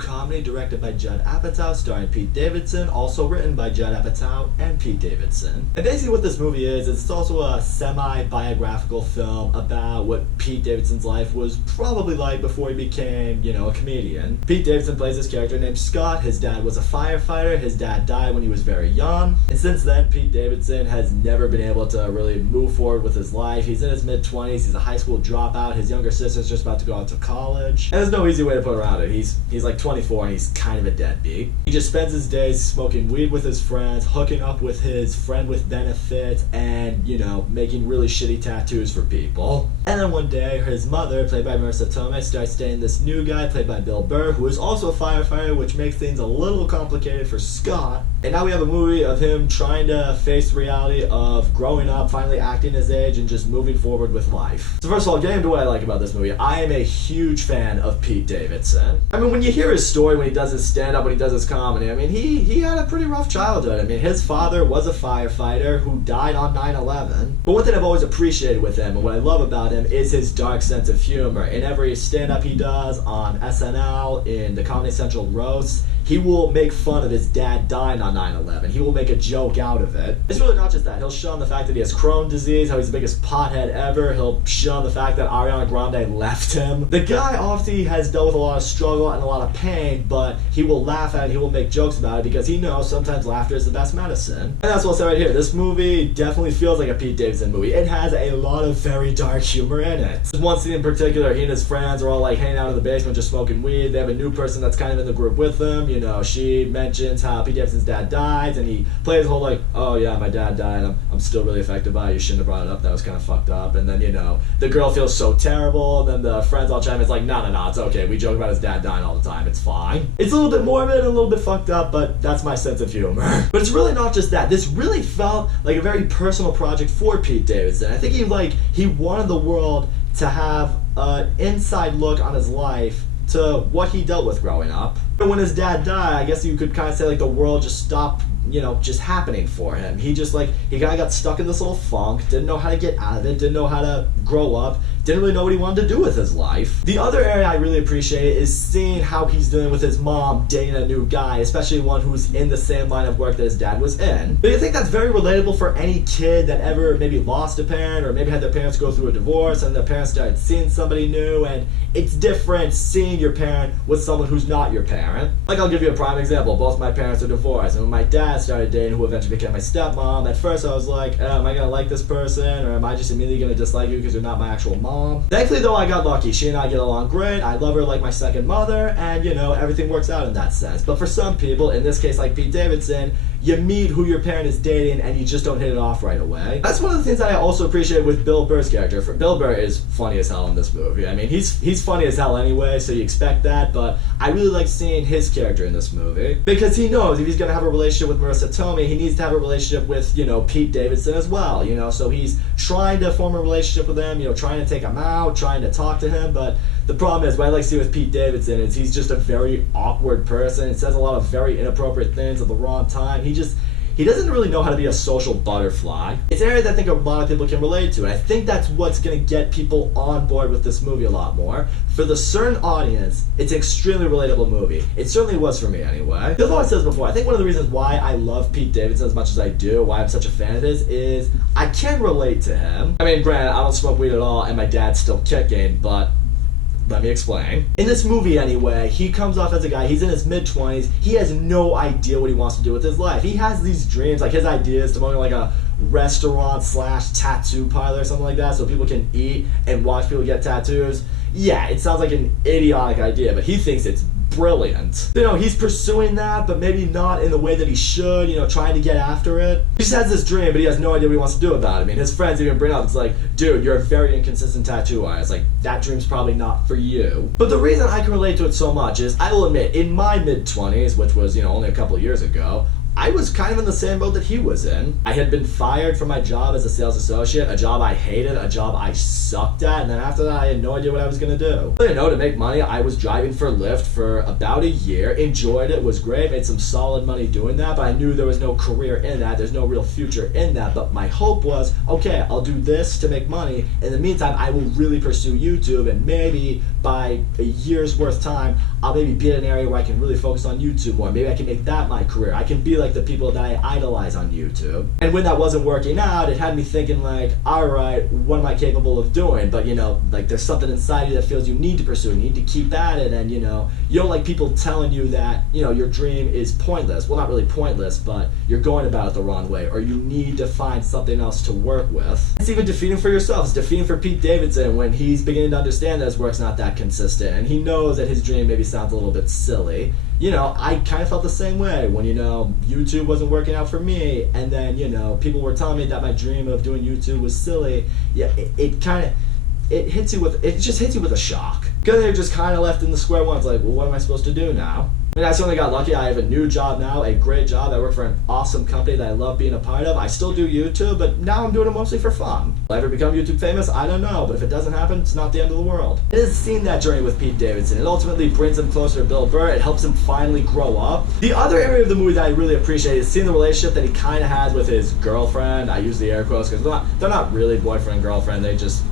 comedy directed by Judd Apatow, starring Pete Davidson, also written by Judd Apatow and Pete Davidson. And basically what this movie is, it's also a semi-biographical film about what Pete Davidson's life was probably like before he became, a comedian. Pete Davidson plays this character named Scott. His dad was a firefighter. His dad died when he was very young. And since then, Pete Davidson has never been able to really move forward with his life. He's in his mid-20s. He's a high school dropout. His younger sister's just about to go out to college. And there's no easy way to put around it. He's like 24 and he's kind of a deadbeat. He just spends his days smoking weed with his friends, hooking up with his friend with benefits, and, making really shitty tattoos for people. And then one day, his mother, played by Marissa Tomei, starts dating this new guy, played by Bill Burr, who is also a firefighter, which makes things a little complicated for Scott. And now we have a movie of him trying to face the reality of growing up, finally acting his age, and just moving forward with life. So first of all, getting into what I like about this movie, I am a huge fan of Pete Davidson. I mean, when you hear his story, when he does his stand-up, when he does his comedy, I mean, he had a pretty rough childhood. I mean, his father was a firefighter who died on 9/11. But one thing I've always appreciated with him, and what I love about him, is his dark sense of humor. In every stand-up he does on SNL, in the Comedy Central roasts, he will make fun of his dad dying on 9/11. He will make a joke out of it. It's really not just that. He'll shit on the fact that he has Crohn's disease, how he's the biggest pothead ever. He'll shit on the fact that Ariana Grande left him. The guy obviously has dealt with a lot of struggle and a lot of pain, but he will laugh at it, he will make jokes about it, because he knows sometimes laughter is the best medicine. And that's what I'll say right here. This movie definitely feels like a Pete Davidson movie. It has a lot of very dark humor in it. There's one scene in particular, he and his friends are all like hanging out in the basement just smoking weed. They have a new person that's kind of in the group with them. She mentions how Pete Davidson's dad died, and he plays the whole like, oh yeah, my dad died, I'm still really affected by it, you shouldn't have brought it up, that was kind of fucked up. And then, the girl feels so terrible, and then the friends all chime in, it's like, no, it's okay, we joke about his dad dying all the time, it's fine. It's a little bit morbid and a little bit fucked up, but that's my sense of humor. But it's really not just that. This really felt like a very personal project for Pete Davidson. I think he wanted the world to have an inside look on his life to what he dealt with growing up. But when his dad died, I guess you could kind of say the world just stopped, just happening for him. He just he kind of got stuck in this little funk, didn't know how to get out of it, didn't know how to grow up, didn't really know what he wanted to do with his life. The other area I really appreciate is seeing how he's dealing with his mom dating a new guy, especially one who's in the same line of work that his dad was in. But I think that's very relatable for any kid that ever maybe lost a parent, or maybe had their parents go through a divorce and their parents started seeing somebody new, and it's different seeing your parent with someone who's not your parent. I'll give you a prime example. Both my parents are divorced, and when my dad started dating who eventually became my stepmom, at first I was like, am I gonna like this person, or am I just immediately gonna dislike you because you're not my actual mom? Thankfully though, I got lucky. She and I get along great. I love her like my second mother, and everything works out in that sense. But for some people, in this case like Pete Davidson, you meet who your parent is dating and you just don't hit it off right away. That's one of the things that I also appreciate with Bill Burr's character. Bill Burr is funny as hell in this movie. I mean, he's funny as hell anyway, so you expect that, but I really like seeing his character in this movie, because he knows if he's gonna have a relationship with Marissa Tomei, he needs to have a relationship with, Pete Davidson as well, so he's trying to form a relationship with him, trying to take him out, trying to talk to him, but the problem is, what I like to see with Pete Davidson is he's just a very awkward person. He says a lot of very inappropriate things at the wrong time. He doesn't really know how to be a social butterfly. It's an area that I think a lot of people can relate to, and I think that's what's going to get people on board with this movie a lot more. For the certain audience, it's an extremely relatable movie. It certainly was for me anyway. As I said before, I think one of the reasons why I love Pete Davidson as much as I do, why I'm such a fan of his, is I can relate to him. I mean, granted, I don't smoke weed at all, and my dad's still kicking, but let me explain. In this movie anyway, he comes off as a guy, he's in his mid-20s, he has no idea what he wants to do with his life. He has these dreams, his idea is to own a restaurant / tattoo parlor or something like that, so people can eat and watch people get tattoos. Yeah, it sounds like an idiotic idea, but he thinks it's brilliant. He's pursuing that, but maybe not in the way that he should, trying to get after it. He just has this dream, but he has no idea what he wants to do about it. I mean, his friends even bring up, it's like, dude, you're a very inconsistent tattoo artist. That dream's probably not for you. But the reason I can relate to it so much is, I will admit, in my mid-20s, which was, only a couple of years ago, I was kind of in the same boat that he was in. I had been fired from my job as a sales associate, a job I hated, a job I sucked at, and then after that I had no idea what I was gonna do. I didn't know, to make money, I was driving for Lyft for about a year, enjoyed it, was great, made some solid money doing that, but I knew there was no career in that, there's no real future in that, but my hope was, okay, I'll do this to make money, in the meantime I will really pursue YouTube, and maybe by a year's worth time, I'll maybe be in an area where I can really focus on YouTube more. Maybe I can make that my career. I can be like the people that I idolize on YouTube. And when that wasn't working out, it had me thinking like, all right, what am I capable of doing? But you know, like there's something inside you that feels you need to pursue, you need to keep at it, and you know, you don't like people telling you that, you know, your dream is pointless. Well, not really pointless, but you're going about it the wrong way, or you need to find something else to work with. It's even defeating for yourself. It's defeating for Pete Davidson when he's beginning to understand that his work's not that consistent, and he knows that his dream maybe sounds a little bit silly. You know, I kind of felt the same way when, you know, YouTube wasn't working out for me, and then, you know, people were telling me that my dream of doing YouTube was silly. Yeah, it hits you with, it just hits you with a shock. Because they're just kind of left in the square one. It's like, well, what am I supposed to do now? I mean, I certainly got lucky. I have a new job now, a great job. I work for an awesome company that I love being a part of. I still do YouTube, but now I'm doing it mostly for fun. Will I ever become YouTube famous? I don't know, but if it doesn't happen, it's not the end of the world. It has seen that journey with Pete Davidson. It ultimately brings him closer to Bill Burr. It helps him finally grow up. The other area of the movie that I really appreciate is seeing the relationship that he kind of has with his girlfriend. I use the air quotes because they're not really boyfriend and girlfriend. They just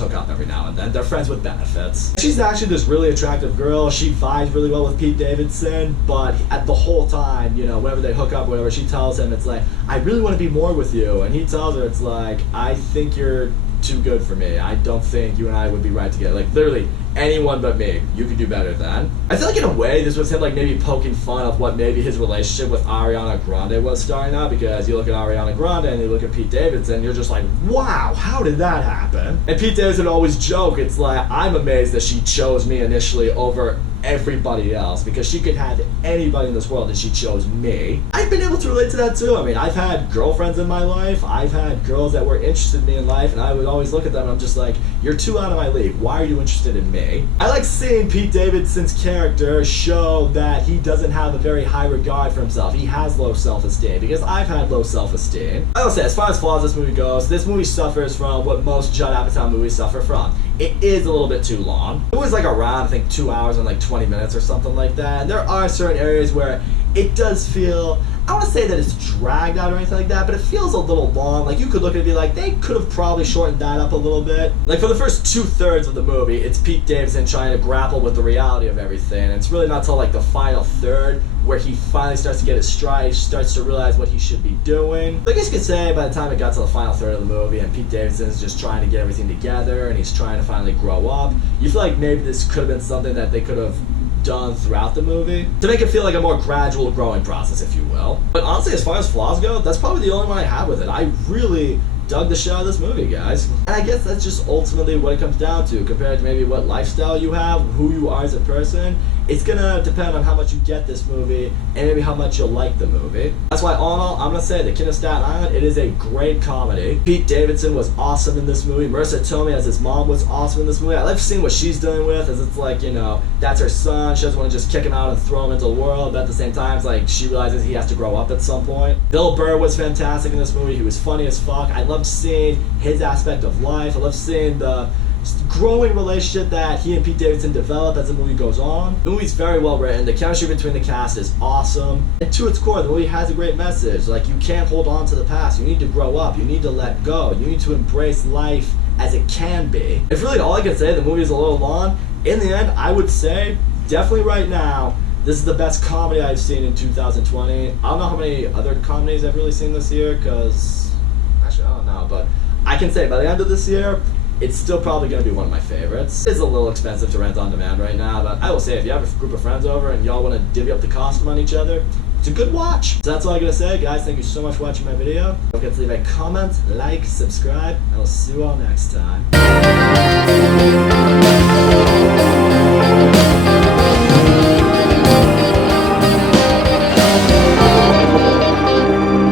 hook up every now and then. They're friends with benefits. She's actually this really attractive girl. She vibes really well with Pete Davidson, but at the whole time, you know, whenever they hook up, whatever, she tells him, it's like, I really want to be more with you, and he tells her, it's like, I think you're too good for me. I don't think you and I would be right together. Like, literally, anyone but me. You could do better than. I feel like in a way, this was him like maybe poking fun of what maybe his relationship with Ariana Grande was starting out, because you look at Ariana Grande and you look at Pete Davidson, you're just like, wow, how did that happen? And Pete Davidson always joke, it's like, I'm amazed that she chose me initially over everybody else, because she could have anybody in this world and she chose me. I've been able to relate to that too. I mean, I've had girlfriends in my life, I've had girls that were interested in me in life, and I would always look at them and I'm just like, you're too out of my league. Why are you interested in me? I like seeing Pete Davidson's character show that he doesn't have a very high regard for himself. He has low self-esteem, because I've had low self-esteem. I will say, as far as flaws this movie goes, this movie suffers from what most Judd Apatow movies suffer from. It is a little bit too long. It was like around, I think, 2 hours and like 20 minutes or something like that. And there are certain areas where it does feel, I don't want to say that it's dragged out or anything like that, but it feels a little long. Like, you could look at it and be like, they could have probably shortened that up a little bit. Like, for the first 2/3 of the movie, it's Pete Davidson trying to grapple with the reality of everything. And it's really not until like the final third where he finally starts to get his stride, starts to realize what he should be doing. But I guess you could say by the time it got to the final third of the movie and Pete Davidson is just trying to get everything together and he's trying to finally grow up, you feel like maybe this could have been something that they could have done throughout the movie to make it feel like a more gradual growing process, if you will. But honestly, as far as flaws go, that's probably the only one I have with it. I really dug the shit out of this movie, guys. And I guess that's just ultimately what it comes down to, compared to maybe what lifestyle you have, who you are as a person. It's gonna depend on how much you get this movie and maybe how much you'll like the movie. That's why, all in all, I'm gonna say The King of Staten Island, it is a great comedy. Pete Davidson was awesome in this movie. Marissa Tomei as his mom was awesome in this movie. I love seeing what she's dealing with, as it's like, you know, that's her son. She doesn't want to just kick him out and throw him into the world, but at the same time, it's like she realizes he has to grow up at some point. Bill Burr was fantastic in this movie. He was funny as fuck. I loved seeing his aspect of life. I loved seeing the growing relationship that he and Pete Davidson develop as the movie goes on. The movie's very well written. The chemistry between the cast is awesome. And to its core, the movie has a great message. Like, you can't hold on to the past. You need to grow up. You need to let go. You need to embrace life as it can be. If really all I can say, the movie is a little long. In the end, I would say, definitely right now, this is the best comedy I've seen in 2020. I don't know how many other comedies I've really seen this year, because, actually, I don't know, but I can say by the end of this year, it's still probably going to be one of my favorites. It's a little expensive to rent on demand right now, but I will say, if you have a group of friends over and y'all want to divvy up the cost on each other, it's a good watch. So that's all I'm going to say, guys. Thank you so much for watching my video. Don't forget to leave a comment, like, subscribe, and I'll see you all next time.